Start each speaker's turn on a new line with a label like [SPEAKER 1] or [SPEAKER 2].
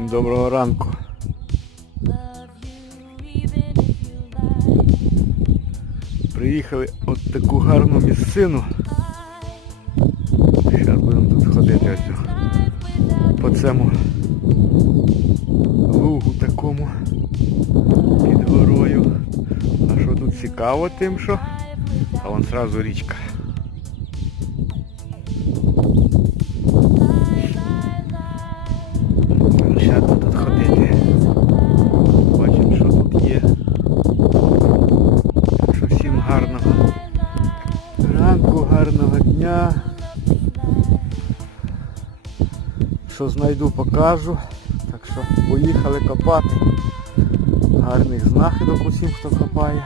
[SPEAKER 1] Всім доброго ранку. Приїхали от таку гарну місцину. Зараз будемо тут ходити ось по цьому лугу такому під горою. А що тут цікаво тим, що? А вон сразу річка. Гарного ранку, гарного дня. Що знайду, покажу. Так що поїхали копати. Гарних знахідок усім, хто копає.